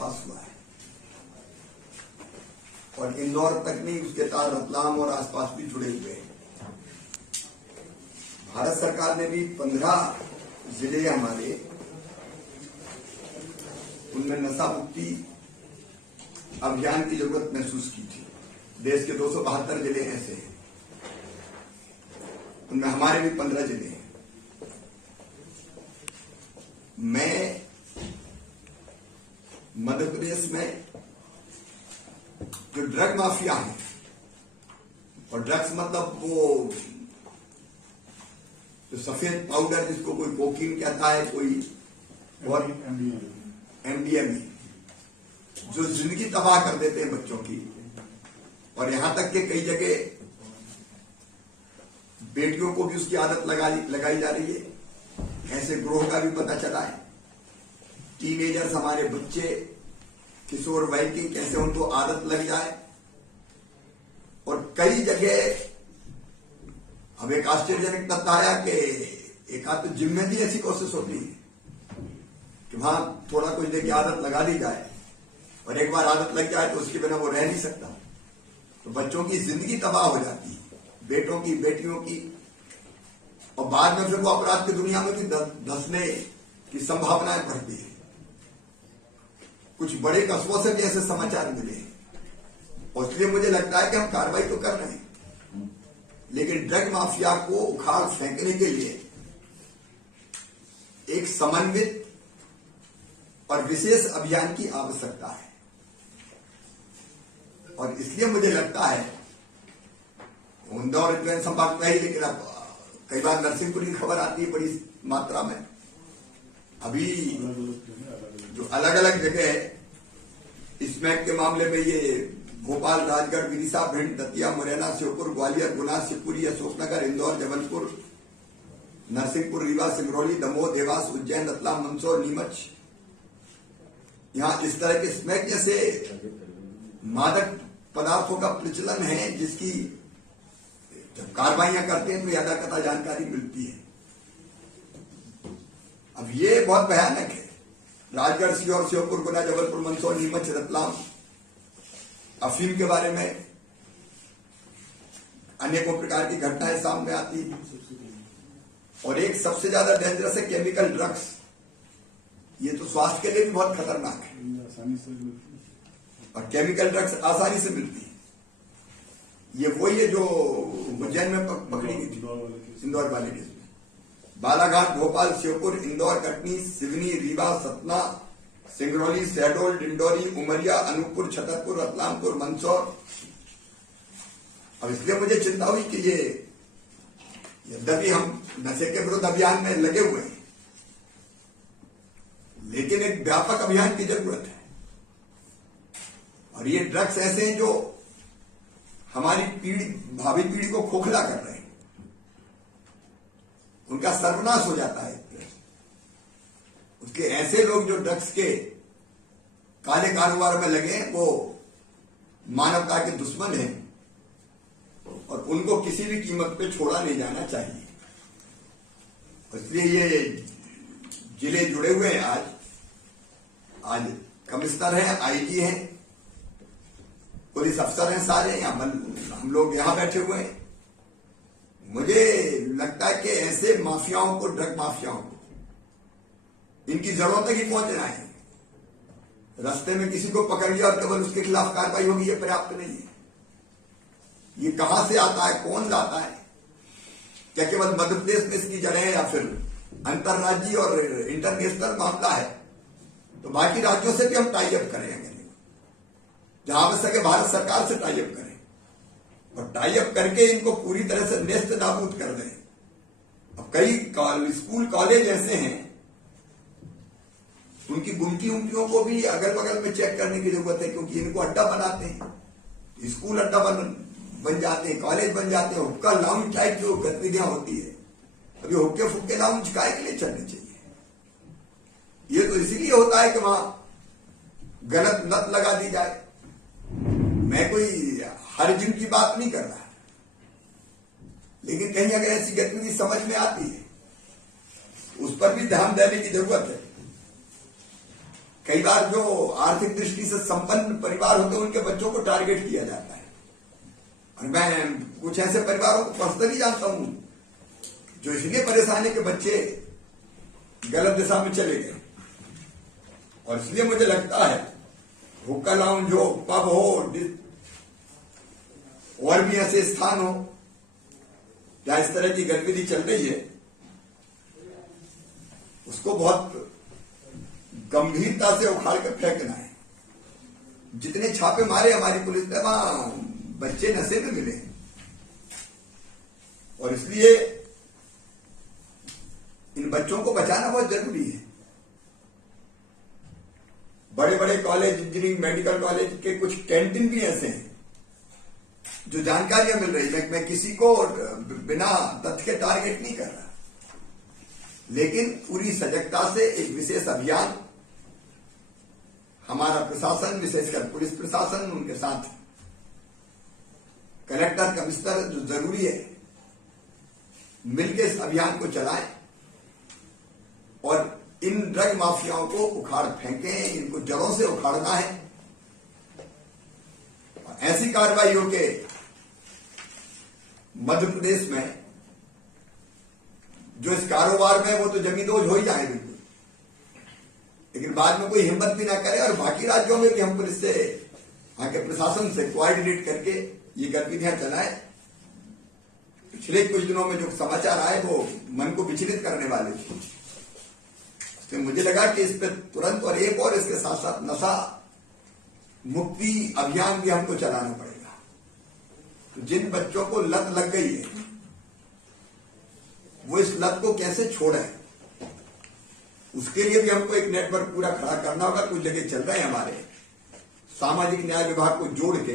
पर्दाफाश हुआ है। और इंदौर तक नहीं, उसके तार रतलाम और आसपास भी जुड़े हुए हैं। भारत सरकार ने भी 15 जिले हमारे, उनमें नशा मुक्ति अभियान की जरूरत महसूस की थी। देश के 272 जिले ऐसे हैं, उनमें हमारे भी 15 जिले हैं। मैं मध्य प्रदेश में जो ड्रग माफिया है, और ड्रग्स मतलब वो जो सफेद पाउडर जिसको कोई कोकीन कहता है, कोई और एमडीएमए, जो जिंदगी तबाह कर देते हैं बच्चों की, और यहां तक कि कई जगह बेटियों को भी उसकी आदत लगाई जा रही है। ऐसे ग्रोह का भी पता चला है। टीनेजर्स, हमारे बच्चे, किशोर वय की, कैसे उनको आदत लग जाए। और कई जगह अब एक आश्चर्यजनक तथ्य आया कि एक आध तो जिम में भी ऐसी कोशिश होती है कि वहां थोड़ा कुछ देर की आदत लगा दी जाए, और एक बार आदत लग जाए तो उसके बिना वो रह नहीं सकता। तो बच्चों की जिंदगी तबाह हो जाती है, बेटों की, बेटियों की, और बाद में फिर वो अपराध की दुनिया में भी धंसने की संभावनाएं बढ़ती है। कुछ बड़े कस्बों से भी ऐसे समाचार मिले हैं, और इसलिए मुझे लगता है कि हम कार्रवाई तो कर रहे हैं, लेकिन ड्रग माफिया को उखाड़ फेंकने के लिए एक समन्वित और विशेष अभियान की आवश्यकता है। और इसलिए मुझे लगता है इंदौर ट्रेन संभाग नहीं, लेकिन अब कई बार नरसिंहपुर की खबर आती है बड़ी मात्रा में। अभी जो अलग अलग जगह है, स्मैक के मामले में ये भोपाल, राजगढ़, विदिशा, भिंड, दतिया, मुरैना, श्योपुर, ग्वालियर, गुना, शिवपुरी, अशोकनगर, इंदौर, जबलपुर, नरसिंहपुर, रीवा, सिंगरौली, दमोह, देवास, उज्जैन, रतलाम, मंदसौर, नीमच, यहां इस तरह के स्मैक जैसे मादक पदार्थों का प्रचलन है, जिसकी जब कार्रवाइयां करते हैं तो यथाकथा जानकारी मिलती है। अब ये बहुत भयानक है। राजगढ़, सीहोर, श्योपुर, गुना, जबलपुर, मंदसौर, नीमच, रतलाम, अफीम के बारे में अनेकों प्रकार की घटनाएं सामने आती हैं। और एक सबसे ज्यादा डेंजरस है केमिकल ड्रग्स। ये तो स्वास्थ्य के लिए भी बहुत खतरनाक है, और केमिकल ड्रग्स आसानी से मिलती है। ये वही है जो उज्जैन में पकड़ी गई थी, इंदौर वाले केस में। बालाघाट, भोपाल, श्योपुर, इंदौर, कटनी, सिवनी, रीवा, सतना, सिंगरौली, शहडोल, डिंडोरी, उमरिया, अनूपपुर, छतरपुर, रतलामपुर, मंदसौर। अब इसलिए मुझे चिंता हुई कि ये यद्यपि हम नशे के विरुद्ध अभियान में लगे हुए हैं, लेकिन एक व्यापक अभियान की जरूरत है। और ये ड्रग्स ऐसे हैं जो हमारी भावी पीढ़ी को खोखला कर रहे हैं, उनका सर्वनाश हो जाता है। उसके ऐसे लोग जो ड्रग्स के काले कारोबार में लगे हैं, वो मानवता के दुश्मन हैं, और उनको किसी भी कीमत पे छोड़ा नहीं जाना चाहिए। इसलिए ये जिले जुड़े हुए हैं। आज कमिश्नर हैं, आईजी हैं, पुलिस अफसर हैं, सारे हम लोग यहां बैठे हुए हैं। मुझे लगता है कि ऐसे माफियाओं को, ड्रग माफियाओं को, इनकी जरूरत तक ही पहुंचना है। रास्ते में किसी को पकड़ लिया और केवल उसके खिलाफ कार्रवाई होगी, ये पर्याप्त नहीं है। ये कहां से आता है, कौन लाता है, क्या केवल मध्य प्रदेश में इसकी जड़ें है, या फिर अंतर्राज्यीय और इंटरनेशनल मामला है, तो बाकी राज्यों से भी हम टाई अप करेंगे। जहां आवश्यक है भारत सरकार से टाई अप करें, और टाई अप करके इनको पूरी तरह से नेस्त नाबूद कर दें। अब कई स्कूल, कॉलेज ऐसे हैं, उनकी गुमटी उमटियों को भी अगल बगल में चेक करने की जरूरत है, क्योंकि इनको अड्डा बनाते हैं। स्कूल अड्डा बन जाते हैं, कॉलेज बन जाते हैं, हुक्का लाउंज टाइप जो गतिविधियां होती है। अभी हुक्के फुक्के लाउंज काय के लिए चलने चाहिए? ये तो इसीलिए होता है कि वहां गलत नत लगा दी जाए। मैं कोई हर जिम की बात नहीं कर रहा, लेकिन कहीं अगर ऐसी गतिविधि समझ में आती है, उस पर भी ध्यान देने की जरूरत है। कई बार जो आर्थिक दृष्टि से संपन्न परिवार होते हैं उनके बच्चों को टारगेट किया जाता है। और मैं कुछ ऐसे परिवारों को पर्सनली जानता हूं जो इसलिए परेशान है कि बच्चे गलत दिशा में चले गए। और इसलिए मुझे लगता है हुक्का लाउंज हो, पब हो, और भी ऐसे स्थान हो जहां इस तरह की गतिविधि चल रही है, उसको बहुत गंभीरता से उखाड़ कर फेंकना है। जितने छापे मारे हमारी पुलिस ने, वहां बच्चे नशे में मिले। और इसलिए इन बच्चों को बचाना बहुत जरूरी है। बड़े बड़े कॉलेज, इंजीनियरिंग, मेडिकल कॉलेज के कुछ कैंटीन भी ऐसे हैं जो जानकारियां मिल रही है। मैं किसी को बिना तथ्य के टारगेट नहीं कर रहा, लेकिन पूरी सजगता से एक विशेष अभियान हमारा प्रशासन, विशेषकर पुलिस प्रशासन, उनके साथ कलेक्टर, कमिश्नर, जो जरूरी है, मिलकर इस अभियान को चलाएं और इन ड्रग माफियाओं को उखाड़ फेंकें। इनको जड़ों से उखाड़ना है। और ऐसी कार्रवाई हो के मध्य प्रदेश में जो इस कारोबार में, वो तो जमींदोज हो ही जाए बिल्कुल, लेकिन बाद में कोई हिम्मत भी ना करे। और बाकी राज्यों में भी हम पुलिस से, वहां के प्रशासन से कोऑर्डिनेट करके ये गतिविधियां चलाएं। पिछले कुछ दिनों में जो समाचार आए वो मन को विचलित करने वाले थे। तो मुझे लगा कि इस पर तुरंत, और एक और इसके साथ साथ नशा मुक्ति अभियान भी हमको चलाना पड़ेगा। तो जिन बच्चों को लत लग गई है, वो इस लत को कैसे छोड़े, उसके लिए भी हमको एक नेटवर्क पूरा खड़ा करना होगा। कुछ जगह चल रहे हैं हमारे सामाजिक न्याय विभाग को जोड़ के